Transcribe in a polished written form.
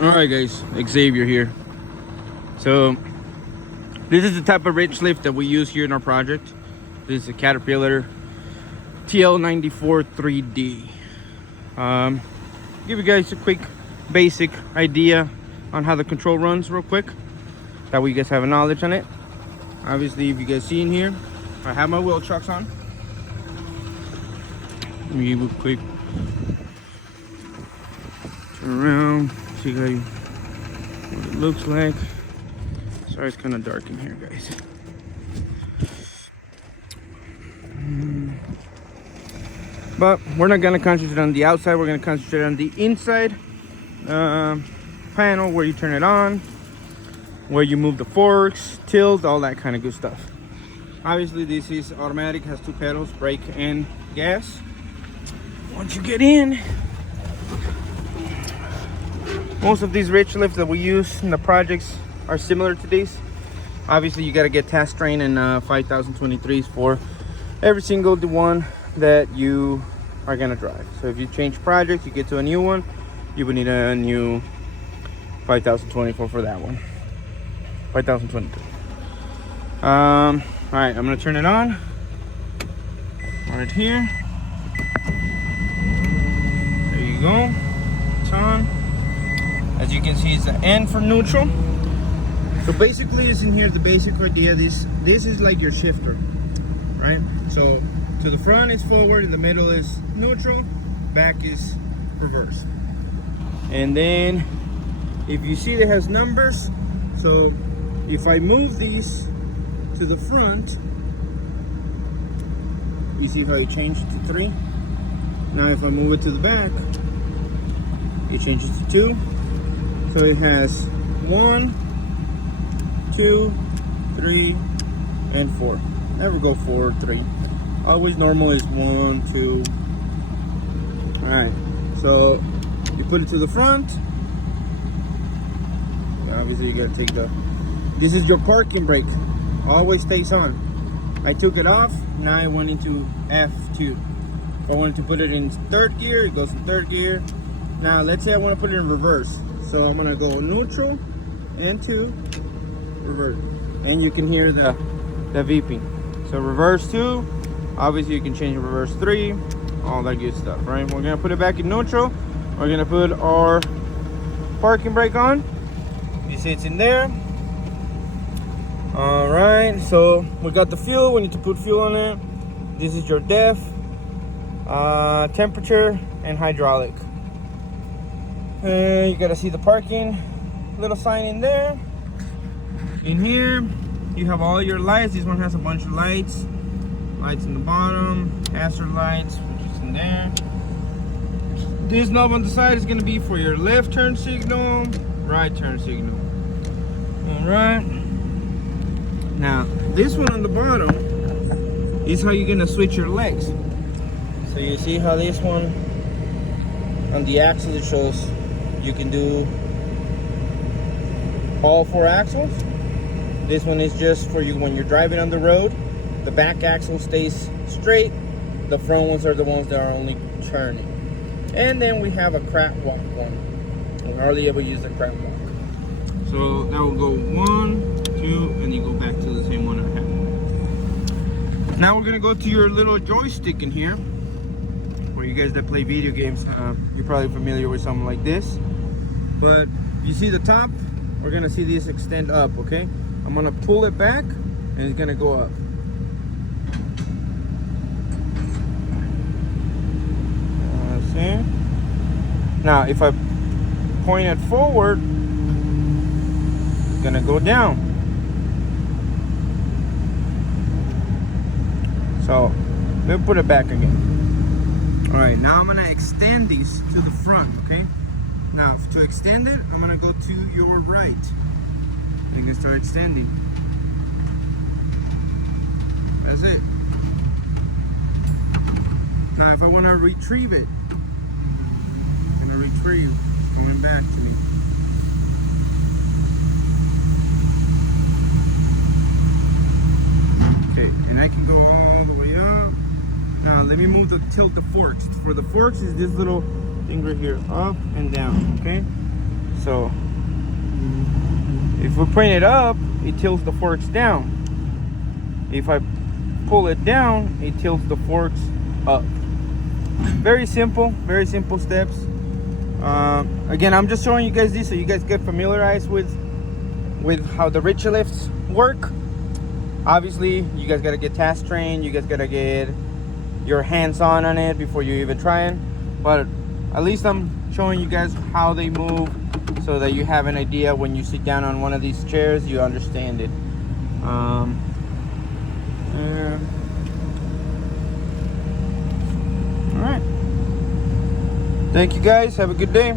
Alright guys, Xavier here. So this is the type of ridge lift that we use here in our project. This is a Caterpillar TL943D. Give you guys a quick basic idea on how the control runs real quick. That way you guys have a knowledge on it. Obviously, if you guys see in here, I have my wheel chocks on. Let me give you a quick turn around, see what it looks like. Sorry, it's kind of dark in here, guys. But we're not gonna concentrate on the outside, we're gonna concentrate on the inside panel, where you turn it on, where you move the forks, tilts, all that kind of good stuff. Obviously this is automatic, has two pedals, brake and gas. Once you get in, most of these ridge lifts that we use in the projects are similar to these. Obviously you got to get task train and 5023s for every single one that you are gonna drive. So if you change projects, you get to a new one, you would need a new 5024 for that one. 5022. All right, I'm gonna turn it on right here. There you go, it's on. As you can see, it's the N for neutral. So basically, it's in here the basic idea. This is like your shifter, right? So to the front is forward, in the middle is neutral, back is reverse. And then if you see, it has numbers. So if I move these to the front, you see how it changed to 3. Now if I move it to the back, it changes to 2. So it has 1, 2, 3, and 4. Never go 4 or 3. Always normal is 1, 2. All right, so you put it to the front. Obviously you gotta take this is your parking brake, always stays on. I took it off, now I went into F2. If I wanted to put it in 3rd gear, it goes in 3rd gear. Now let's say I want to put it in reverse, so I'm gonna go neutral and 2, reverse, and you can hear the beeping. So reverse 2, obviously you can change reverse 3, all that good stuff, right? We're gonna put it back in neutral. We're gonna put our parking brake on. You see it's in there. All right, so we got the fuel. We need to put fuel on it. This is your def, temperature, and hydraulic. You gotta see the parking little sign in there. In here you have all your lights. This one has a bunch of lights in the bottom, hazard lights, which is in there. This knob on the side is going to be for your left turn signal, right turn signal. All right, now this one on the bottom is how you're going to switch your legs. So you see how this one on the axle, it shows you can do all 4 axles. This one is just for you when you're driving on the road. The back axle stays straight. The front ones are the ones that are only turning. And then we have a crab walk one. We hardly ever use the crab walk. So that will go 1, 2, and you go back to the same one I had. Now we're gonna go to your little joystick in here. For you guys that play video games, you're probably familiar with something like this. But you see the top, we're gonna see this extend up, okay? I'm gonna pull it back and it's gonna go up. See? Now if I point it forward, it's gonna go down. So let me put it back again. All right, now I'm gonna extend these to the front, okay? Now to extend it, I'm gonna go to your right. You can start extending. That's it. Now if I want to retrieve it, I'm gonna retrieve, coming back to me. Okay, and I can go all the way up. Now let me move the tilt the forks. For the forks is this little thing right here, up and down, okay? So we bring it up, it tilts the forks down. If I pull it down, it tilts the forks up. Very simple steps. Again, I'm just showing you guys this so you guys get familiarized with how the Richie lifts work. Obviously, you guys gotta get task trained. You guys gotta get your hands on it before you even try it. But at least I'm showing you guys how they move so that you have an idea when you sit down on one of these chairs, you understand it. All right. Thank you guys. Have a good day.